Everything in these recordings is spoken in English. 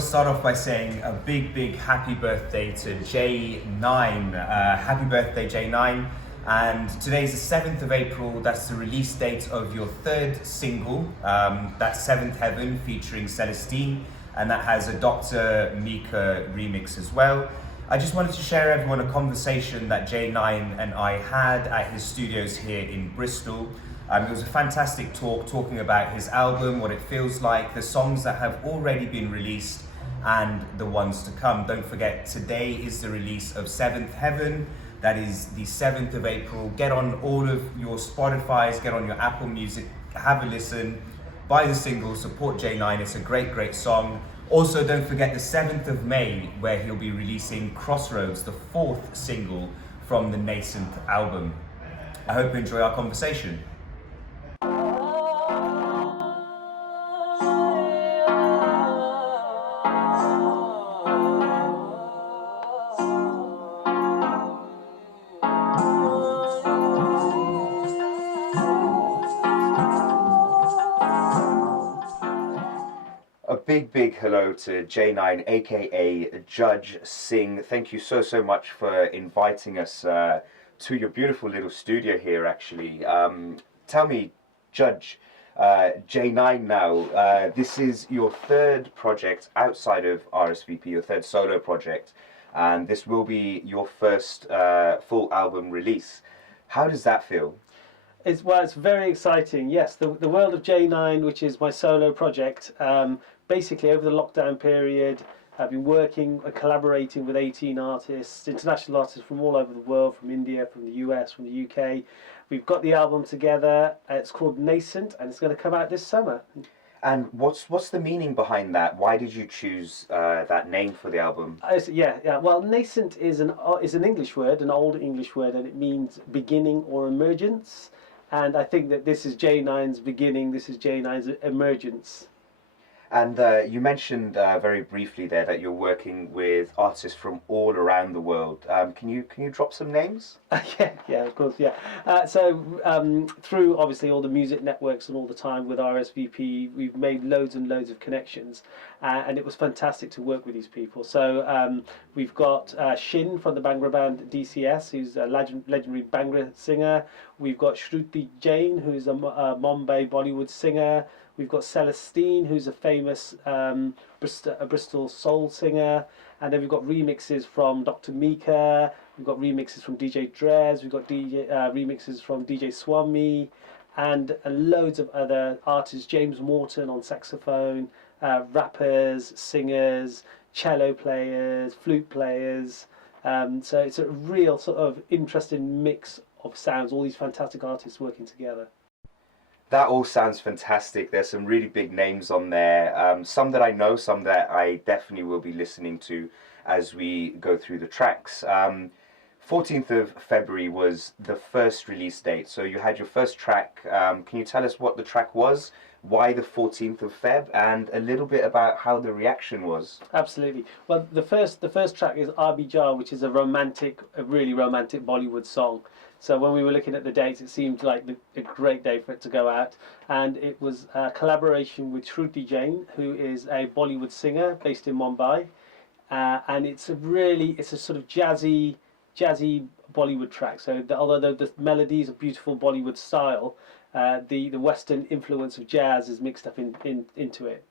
to start off by saying a big happy birthday to J9. Happy birthday, J9. And today's the 7th of April. That's the release date of your third single. That's Seventh Heaven featuring Celestine. And that has a Dr. Meaker remix as well. I just wanted to share everyone a conversation that J9 and I had at his studios here in Bristol. It was a fantastic talk, talking about his album, what it feels like, the songs that have already been released, and the ones to come. Don't forget, today is the release of Seventh Heaven. That is the 7th of April. Get on all of your Spotifys, get on your Apple Music, have a listen, buy the single, support J9. It's a great song. Also, don't forget the 7th of May, where he'll be releasing Crossroads, the 4th single from the Nascent album. I hope you enjoy our conversation. A big hello to J9, aka Judge Singh. Thank you so much for inviting us to your beautiful little studio here, actually. Tell me, Judge, J9 now, this is your third project outside of RSVP, your third solo project, and this will be your first full album release. How does that feel? It's very exciting. Yes, the world of J9, which is my solo project, basically over the lockdown period, I've been working and collaborating with 18 artists, international artists from all over the world, from India, from the US, from the UK. We've got the album together. It's called Nascent, and it's going to come out this summer. And what's the meaning behind that? Why did you choose that name for the album? Yeah. Well, nascent is an English word, an old English word, and it means beginning or emergence. And I think that this is J9's beginning. This is J9's emergence. And you mentioned very briefly there that you're working with artists from all around the world. Can you drop some names? Yeah, of course, yeah. So through obviously all the music networks and all the time with RSVP, we've made loads and loads of connections, and it was fantastic to work with these people. So we've got SHIN from the Bhangra band DCS, who's a legendary Bhangra singer. We've got Shruti Jain, who's a Mumbai Bollywood singer. We've got Celestine, who's a famous Bristol soul singer, and then we've got remixes from Dr. Meaker. We've got remixes from DJ Drez. We've got remixes from DJ Swami, and loads of other artists. James Morton on saxophone, rappers, singers, cello players, flute players. So it's a real sort of interesting mix of sounds. All these fantastic artists working together. That all sounds fantastic. There's some really big names on there. Some that I know, some that I definitely will be listening to as we go through the tracks. 14th of February was the first release date. So you had your first track. Can you tell us what the track was? Why the 14th of Feb? And a little bit about how the reaction was. Absolutely. Well, the first track is Abi Jar, which is a really romantic Bollywood song. So when we were looking at the dates, it seemed like a great day for it to go out. And it was a collaboration with Shruti Jain, who is a Bollywood singer based in Mumbai. And it's a sort of jazzy Bollywood track. So although the melodies are beautiful Bollywood style, the Western influence of jazz is mixed up into it.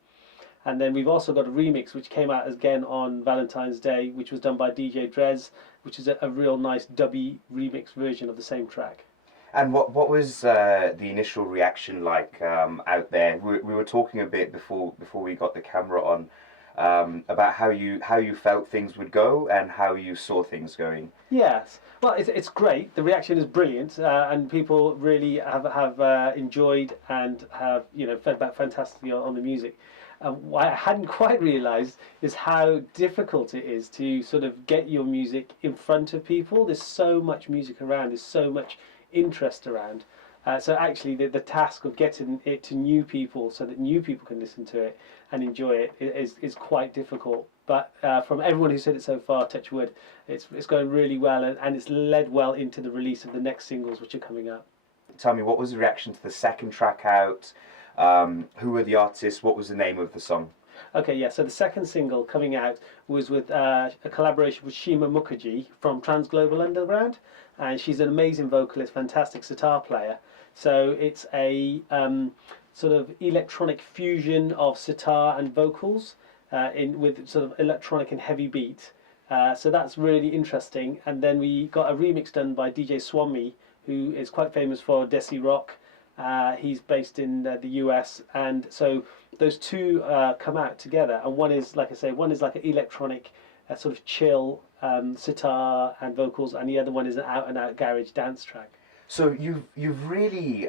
And then we've also got a remix which came out again on Valentine's Day, which was done by DJ Drez, which is a real nice dubby remix version of the same track. And what was the initial reaction like out there? We were talking a bit before we got the camera on about how you felt things would go and how you saw things going. Yes, well, it's great. The reaction is brilliant, and people really have enjoyed and have fed back fantastically on the music. What I hadn't quite realised is how difficult it is to sort of get your music in front of people. There's so much music around, there's so much interest around. So actually the task of getting it to new people so that new people can listen to it and enjoy it is quite difficult. But from everyone who's said it so far, touch wood, it's going really well, and it's led well into the release of the next singles which are coming up. Tell me, what was the reaction to the second track out? Who were the artists? What was the name of the song? Okay, yeah. So the second single coming out was with a collaboration with Sheema Mukerjee from Transglobal Underground, and she's an amazing vocalist, fantastic sitar player. So it's a sort of electronic fusion of sitar and vocals in with sort of electronic and heavy beat. So that's really interesting. And then we got a remix done by DJ Swami, who is quite famous for Desi Rock. He's based in the US, and so those two come out together. And one is, like I say, one is like an electronic, sort of chill sitar and vocals, and the other one is an out and out garage dance track. So you've really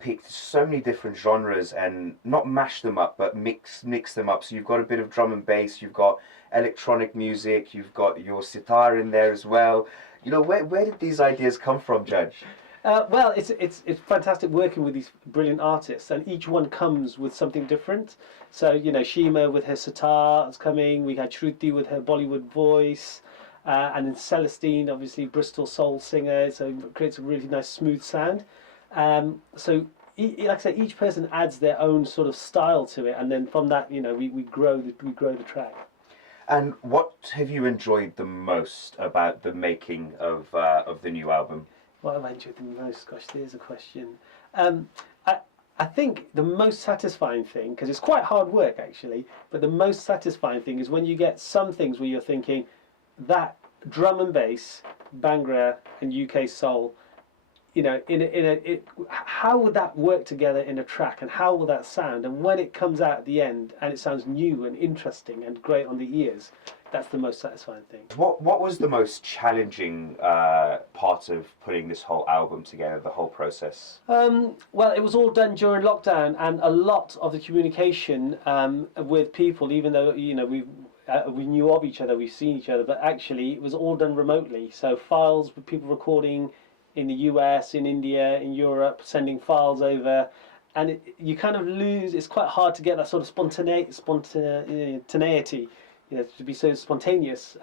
picked so many different genres and not mashed them up, but mix them up. So you've got a bit of drum and bass, you've got electronic music, you've got your sitar in there as well. You know, where did these ideas come from, Judge? Well, it's fantastic working with these brilliant artists, and each one comes with something different. So you know, Sheema with her sitar is coming. We had Shruti with her Bollywood voice. And then Celestine, obviously Bristol soul singer, so it creates a really nice smooth sound. So, like I say, each person adds their own sort of style to it, and then from that, you know, we grow the track. And what have you enjoyed the most about the making of the new album? What have I enjoyed the most? Gosh, there's a question. I think the most satisfying thing, because it's quite hard work actually, but the most satisfying thing is when you get some things where you're thinking, that drum and bass, Bhangra and UK soul, you know, how would that work together in a track, and how will that sound? And when it comes out at the end and it sounds new and interesting and great on the ears, that's the most satisfying thing. What was the most challenging part of putting this whole album together, the whole process? Well, it was all done during lockdown, and a lot of the communication with people, even though, you know, we knew of each other, we've seen each other, but actually it was all done remotely. So files with people recording in the US, in India, in Europe, sending files over, and you kind of lose. It's quite hard to get that sort of spontaneity, you know, to be so spontaneous.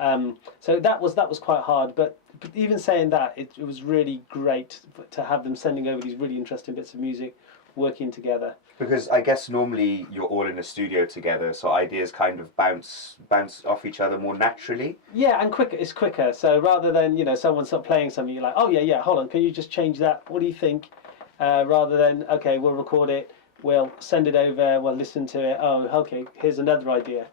So that was quite hard. But even saying that, it was really great to have them sending over these really interesting bits of music, working together. Because I guess normally you're all in a studio together, so ideas kind of bounce off each other more naturally. Yeah, and quicker. It's quicker. So rather than, you know, someone start playing something, you're like, oh yeah, hold on, can you just change that? What do you think? Rather than, okay, we'll record it, we'll send it over, we'll listen to it. Oh, okay, here's another idea.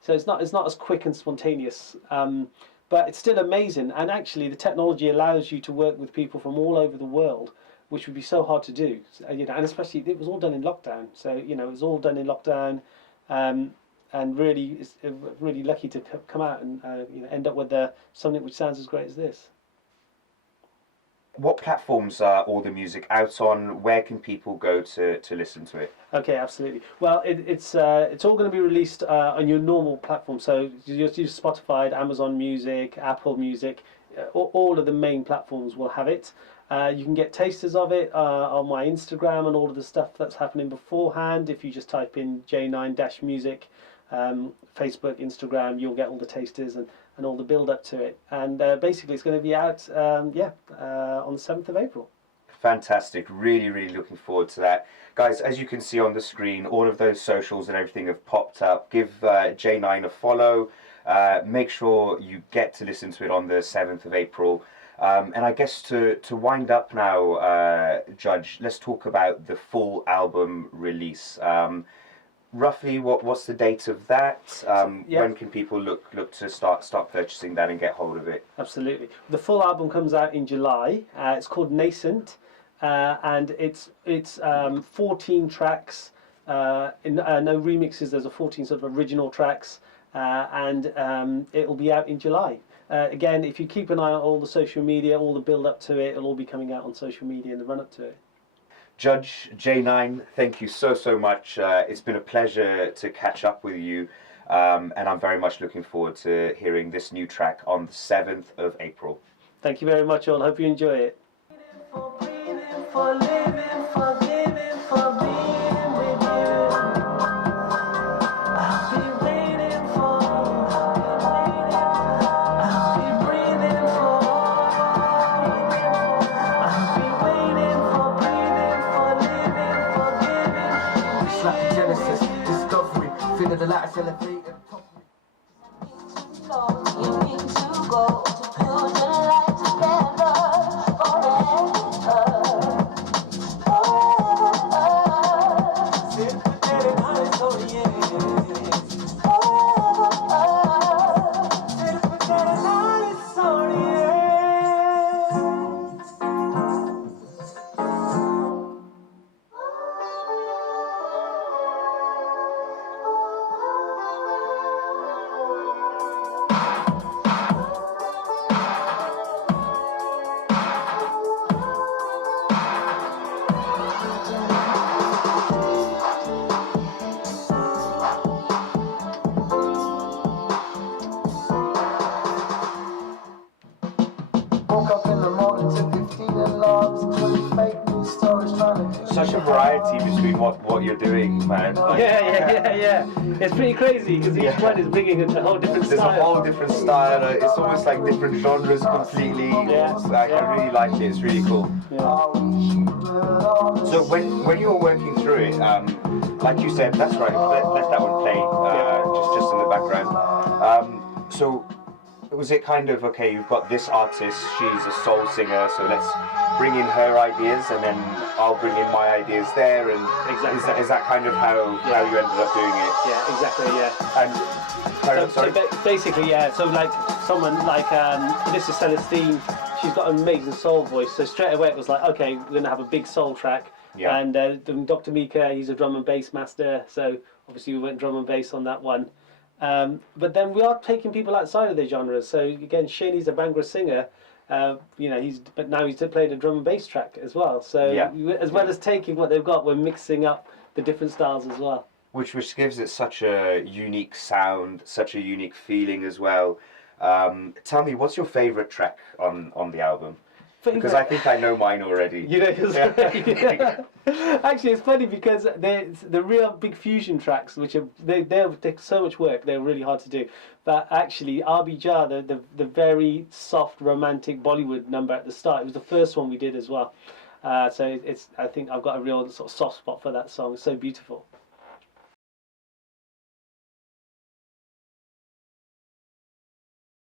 So it's not as quick and spontaneous, but it's still amazing. And actually, the technology allows you to work with people from all over the world, which would be so hard to do, you know, and especially it was all done in lockdown. So you know, it was all done in lockdown, and really, it's really lucky to come out and you know, end up with something which sounds as great as this. What platforms are all the music out on? Where can people go to listen to it? Okay, absolutely. Well, it's all going to be released on your normal platform. So you use Spotify, Amazon Music, Apple Music. All of the main platforms will have it. You can get tasters of it on my Instagram and all of the stuff that's happening beforehand. If you just type in J9-music, Facebook, Instagram, you'll get all the tasters and all the build up to it. And basically it's going to be out on the 7th of April. Fantastic. Really, really looking forward to that. Guys, as you can see on the screen, all of those socials and everything have popped up. Give J9 a follow. Make sure you get to listen to it on the 7th of April. And I guess to wind up now, Judge, let's talk about the full album release. Roughly, what's the date of that? Yeah. When can people look to start purchasing that and get hold of it? Absolutely. The full album comes out in July. It's called Nascent, and it's 14 tracks. No remixes. There's 14 sort of original tracks, and it will be out in July. Again, if you keep an eye on all the social media, all the build up to it, it'll all be coming out on social media in the run up to it. Judge J9, thank you so much. It's been a pleasure to catch up with you, and I'm very much looking forward to hearing this new track on the 7th of April. Thank you very much, all. Hope you enjoy it. Genesis, discovery, feeling the like celebrate. You need to go to build your life together forever. सिर्फ तेरे नाल सोनिए सिर्फ तेरे नाल सोनिए Woke up in the morning to 15 alarms, 20 fake news stories trying to do Such a variety between what you're doing, man. Like, Yeah. It's pretty crazy because each one is bringing a whole different there's style. a whole different style. It's almost like different genres completely. Yeah. Like, I really like it. It's really cool. So when you were working through it, like you said, that's right. Let that one play just in the background. So was it kind of okay? You've got this artist. She's a soul singer. So let's bring in her ideas, and then I'll bring in my ideas there. And Exactly. is that kind of how you ended up doing it? Yeah, exactly. Yeah. And sorry. Basically, yeah. So like someone like this is Celestine. She's got an amazing soul voice. So straight away it was like, okay, we're gonna have a big soul track. Yeah. And Dr. Meaker, he's a drum and bass master. So obviously we went drum and bass on that one. But then we are taking people outside of their genres. So again, SHIN, he's a Bhangra singer. But now he's played a drum and bass track as well. So as well as taking what they've got, we're mixing up the different styles as well. Which gives it such a unique sound, such a unique feeling as well. Tell me, what's your favourite track on the album? Because I think I know mine already. You know, actually, it's funny because the real big fusion tracks, which they take so much work, they're really hard to do. But actually, Abi Jah, the very soft, romantic Bollywood number at the start, it was the first one we did as well. So I think I've got a real sort of soft spot for that song. It's so beautiful.